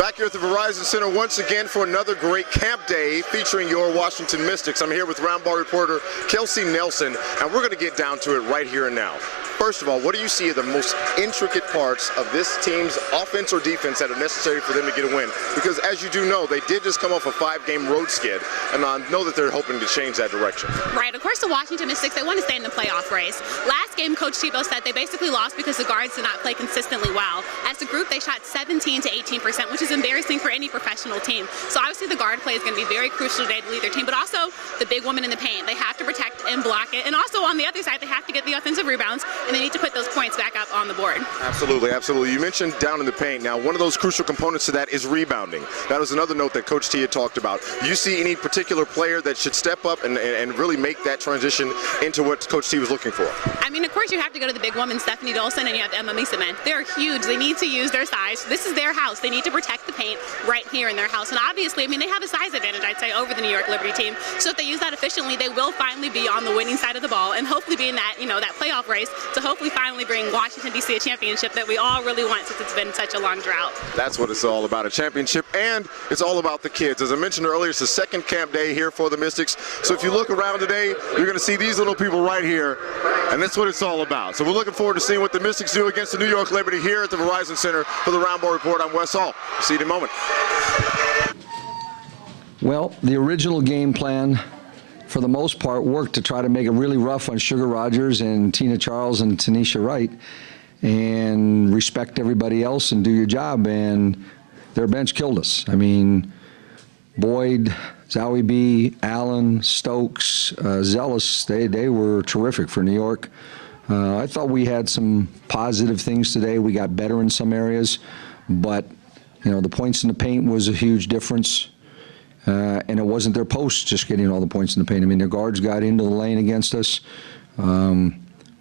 Back here at the Verizon Center once again for another great camp day featuring your Washington Mystics. I'm here with Roundball reporter Kelsey Nelson, and we're going to get down to it right here and now. First of all, what do you see are the most intricate parts of this team's offense or defense that are necessary for them to get a win? Because as you do know, they did just come off a 5-game road skid, and I know that they're hoping to change that direction. Right. Of course, the Washington Mystics, they want to stay in the playoff race. Last game, Coach Tebow said they basically lost because the guards did not play consistently well. As a group, they shot 17 to 18%, which is embarrassing for any professional team. So obviously the guard play is going to be very crucial today to lead their team, but also the big woman in the paint. They have to protect and block it, and also on the other side, they have to get the offensive rebounds, and they need to put those points back up on the board. Absolutely, absolutely. You mentioned down in the paint. Now, one of those crucial components to that is rebounding. That was another note that Coach T had talked about. Do you see any particular player that should step up and really make that transition into what Coach T was looking for? I mean, of course, you have to go to the big woman, Stephanie Dolson, and you have Emma Mieseman. They're huge. They need to use their size. This is their house. They need to protect the paint right here in their house. And obviously, I mean, they have a size advantage, I'd say, over the New York Liberty team. So if they use that efficiently, they will finally be on the winning side of the ball and hopefully be in that, that playoff race to hopefully finally bring Washington, D.C. a championship that we all really want since it's been such a long drought. That's what it's all about, a championship, and it's all about the kids. As I mentioned earlier, it's the second camp day here for the Mystics. So if you look around today, you're going to see these little people right here, and that's what it's all about. So we're looking forward to seeing what the Mystics do against the New York Liberty here at the Verizon Center. For the Roundball Report, I'm Wes Hall. See you in a moment. Well, the original game plan, for the most part, worked to try to make it really rough on Sugar Rogers and Tina Charles and Tanisha Wright, and respect everybody else and do your job, and their bench killed us. I mean, Boyd, Zowie B, Allen, Stokes, Zealous, they were terrific for New York. I thought we had some positive things today. We got better in some areas, but the points in the paint was a huge difference. And it wasn't their posts just getting all the points in the paint. I mean, their guards got into the lane against us.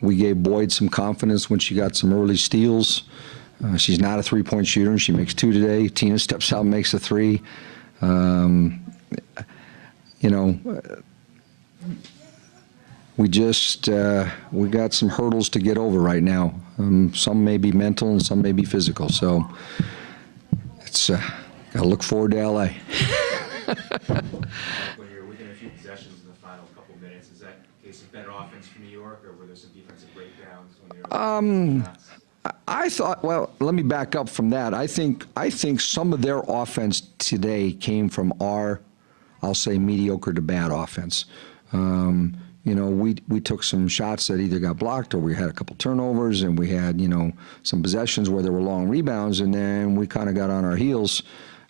We gave Boyd some confidence when she got some early steals. She's not a three-point shooter, and she makes 2 today. Tina steps out and makes a 3. We just we got some hurdles to get over right now. Some may be mental and some may be physical. So it's got to look forward to LA. When you're within a few possessions in the final couple of minutes, is that a case of better offense for New York, or were there some defensive breakdowns when you're I thought, well, let me back up from that. I think some of their offense today came from our, I'll say, mediocre to bad offense. We took some shots that either got blocked or we had a couple turnovers, and we had, some possessions where there were long rebounds, and then we kind of got on our heels.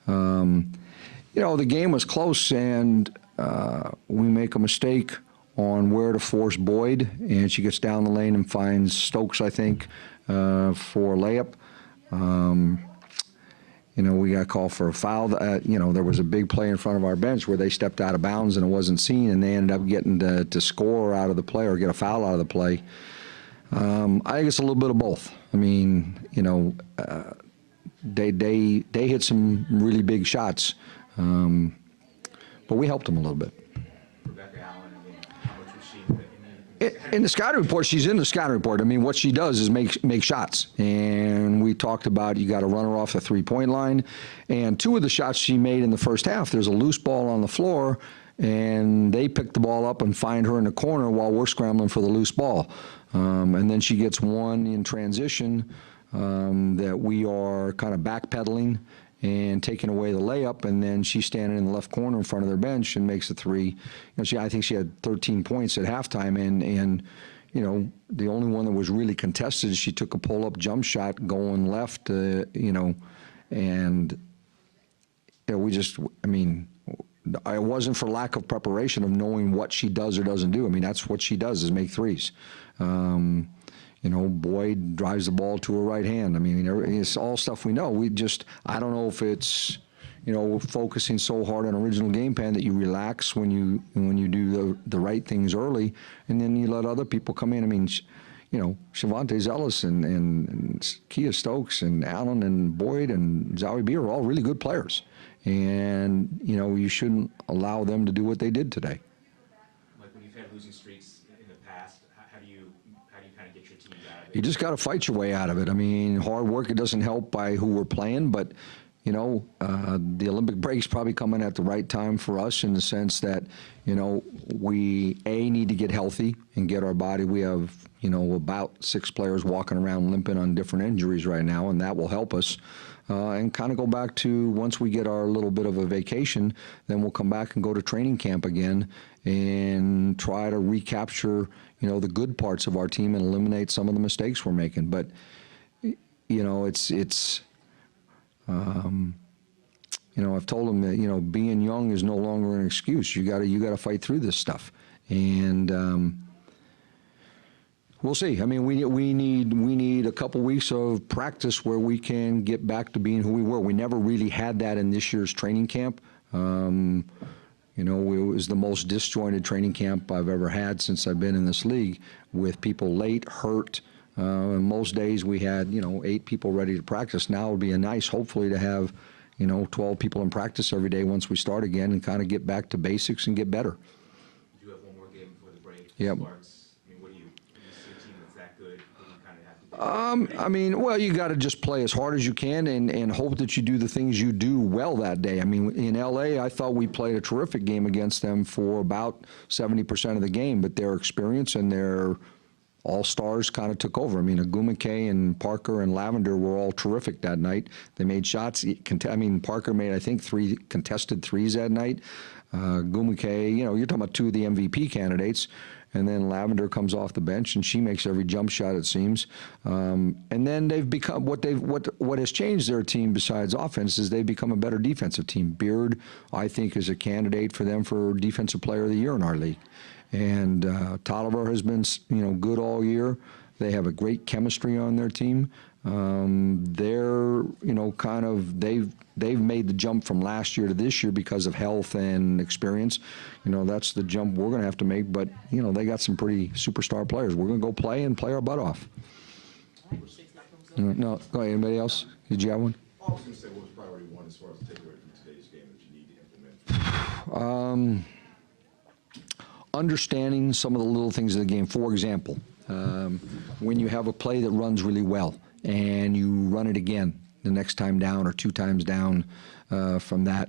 The game was close, and we make a mistake on where to force Boyd, and she gets down the lane and finds Stokes, I think, for a layup. We got called for a foul. There was a big play in front of our bench where they stepped out of bounds and it wasn't seen, and they ended up getting to score out of the play or get a foul out of the play. I think it's a little bit of both. I mean, they hit some really big shots, but we helped them a little bit. In the scouting report, she's in the scouting report. I mean, what she does is make shots. And we talked about you got to run her off the three-point line. And 2 of the shots she made in the first half, there's a loose ball on the floor, and they pick the ball up and find her in the corner while we're scrambling for the loose ball. And then she gets one in transition that we are kind of backpedaling and taking away the layup, and then she's standing in the left corner in front of their bench and makes a 3. I think she had 13 points at halftime, and the only one that was really contested, she took a pull-up jump shot going left, and we just, it wasn't for lack of preparation of knowing what she does or doesn't do. I mean, that's what she does, is make threes. Boyd drives the ball to her right hand. I mean, it's all stuff we know. I don't know if it's, focusing so hard on original game plan that you relax when you do the right things early, and then you let other people come in. I mean, Shavante Zealous and Kia Stokes and Allen and Boyd and Zowie B are all really good players. And, you shouldn't allow them to do what they did today. Like when you've had losing streaks in the past, how do you kind of get your team out of it? You just got to fight your way out of it. I mean, hard work, it doesn't help by who we're playing, but the Olympic break's probably coming at the right time for us in the sense that, we need to get healthy and get our body. We have, about 6 players walking around limping on different injuries right now, and that will help us. And kind of go back to, once we get our little bit of a vacation, then we'll come back and go to training camp again and try to recapture, the good parts of our team and eliminate some of the mistakes we're making. But, I've told them that, being young is no longer an excuse. You gotta fight through this stuff. And, we'll see. I mean, we need a couple weeks of practice where we can get back to being who we were. We never really had that in this year's training camp. It was the most disjointed training camp I've ever had since I've been in this league, with people late, hurt. And most days we had, 8 people ready to practice. Now it would be hopefully, to have, 12 people in practice every day once we start again and kind of get back to basics and get better. You do have one more game before the break. Yep. Sparks. What do you see a team that's that good? What do you kind of have to do? I mean, well, you got to just play as hard as you can and hope that you do the things you do well that day. I mean, in L.A., I thought we played a terrific game against them for about 70% of the game, but their experience and their all-stars kind of took over. I mean, Agumake and Parker and Lavender were all terrific that night. They made shots. Parker made, I think, 3 contested threes that night. Agumake, you're talking about 2 of the MVP candidates. And then Lavender comes off the bench, and she makes every jump shot, it seems. And then they've become what has changed their team besides offense is they've become a better defensive team. Beard, I think, is a candidate for them for Defensive Player of the Year in our league. And Tolliver has been, good all year. They have a great chemistry on their team. They're, they've made the jump from last year to this year because of health and experience. That's the jump we're going to have to make. But, they got some pretty superstar players. We're going to go play and play our butt off. No, go ahead. Anybody else? Did you have one? I was going to say, what was priority 1 as far as the takeaway from today's game that you need to implement? Understanding some of the little things of the game. For example, when you have a play that runs really well and you run it again the next time down or 2 times down from that,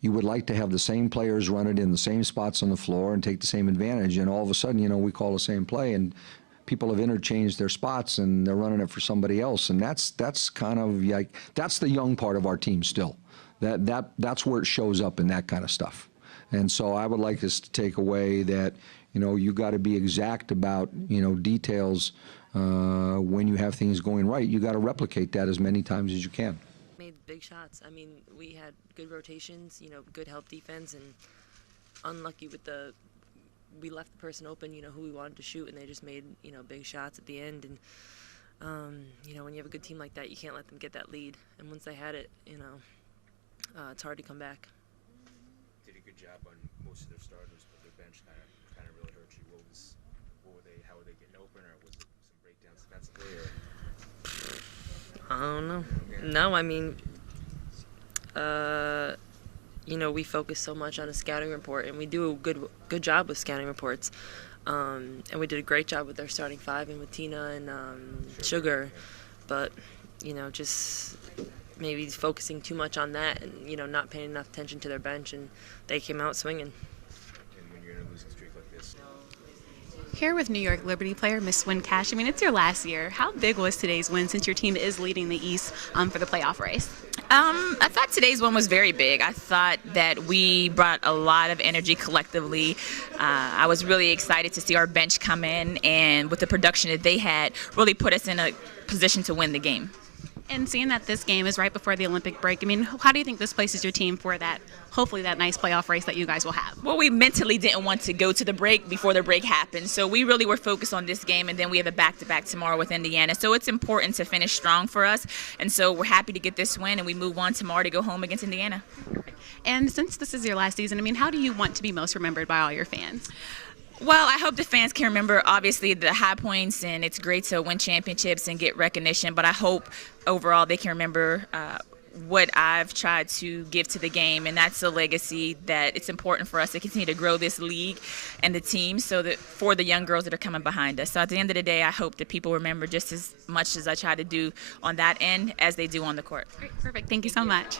you would like to have the same players run it in the same spots on the floor and take the same advantage. And all of a sudden, we call the same play and people have interchanged their spots and they're running it for somebody else. And that's kind of like, that's the young part of our team still. That's where it shows up in that kind of stuff. And so I would like us to take away that, you got to be exact about, details when you have things going right. You got to replicate that as many times as you can. Made big shots. I mean, we had good rotations, good help defense, and unlucky with we left the person open, who we wanted to shoot, and they just made, big shots at the end. And, when you have a good team like that, you can't let them get that lead. And once they had it, it's hard to come back. Did a good job on most of their starters, but their bench kind of really hurt you. How were they getting open, or was it some breakdowns defensively? Or? I don't know. No, I mean, we focus so much on a scouting report, and we do a good job with scouting reports. And we did a great job with our starting 5 and with Tina and Sugar, but just maybe focusing too much on that and not paying enough attention to their bench, and they came out swinging. And when you're in a losing streak like this. Here with New York Liberty player Miss Win Cash. It's your last year. How big was today's win since your team is leading the East for the playoff race? I thought today's one was very big. I thought that we brought a lot of energy collectively. I was really excited to see our bench come in, and with the production that they had, really put us in a position to win the game. And seeing that this game is right before the Olympic break, how do you think this places your team for that, hopefully that nice playoff race that you guys will have? Well, we mentally didn't want to go to the break before the break happened, so we really were focused on this game, and then we have a back-to-back tomorrow with Indiana. So it's important to finish strong for us, and so we're happy to get this win, and we move on tomorrow to go home against Indiana. And since this is your last season, how do you want to be most remembered by all your fans? Well, I hope the fans can remember, obviously, the high points, and it's great to win championships and get recognition, but I hope overall they can remember what I've tried to give to the game, and that's a legacy that it's important for us to continue to grow this league and the team so that for the young girls that are coming behind us. So at the end of the day, I hope that people remember just as much as I try to do on that end as they do on the court. Great, perfect. Thank you so much.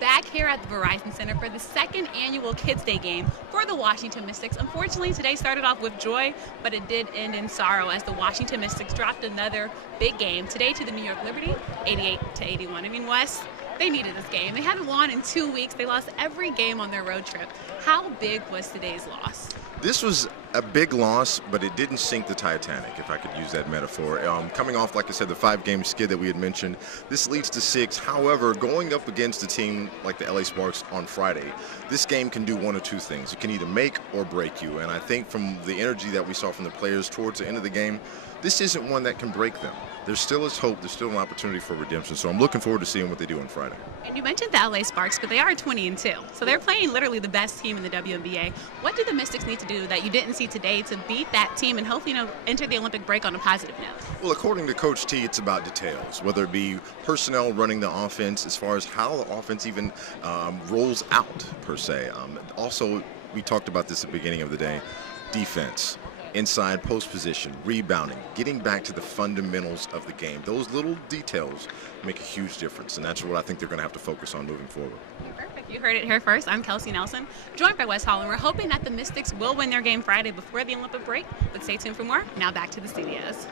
Back here at the Verizon Center for the second annual Kids Day game for the Washington Mystics. Unfortunately, today started off with joy, but it did end in sorrow as the Washington Mystics dropped another big game today to the New York Liberty, 88-81. I mean, Wes, they needed this game. They hadn't won in 2 weeks. They lost every game on their road trip. How big was today's loss? This was a big loss, but it didn't sink the Titanic, if I could use that metaphor. Coming off, like I said, the 5-game skid that we had mentioned, this leads to 6. However, going up against a team like the LA Sparks on Friday, this game can do one of two things. It can either make or break you, and I think from the energy that we saw from the players towards the end of the game, this isn't one that can break them. There still is hope. There's still an opportunity for redemption, so I'm looking forward to seeing what they do on Friday. And you mentioned the LA Sparks, but they are 20-2, so they're playing literally the best team in the WNBA. What do the Mystics need to do that you didn't see today to beat that team and hopefully, enter the Olympic break on a positive note? Well, according to Coach T, it's about details, whether it be personnel running the offense, as far as how the offense even rolls out, per se. Also, we talked about this at the beginning of the day, defense. Inside post position, rebounding, getting back to the fundamentals of the game. Those little details make a huge difference, and that's what I think they're going to have to focus on moving forward. Perfect. You heard it here first. I'm Kelsey Nelson, joined by Wes Hall, and we're hoping that the Mystics will win their game Friday before the Olympic break. But stay tuned for more. Now back to the studios.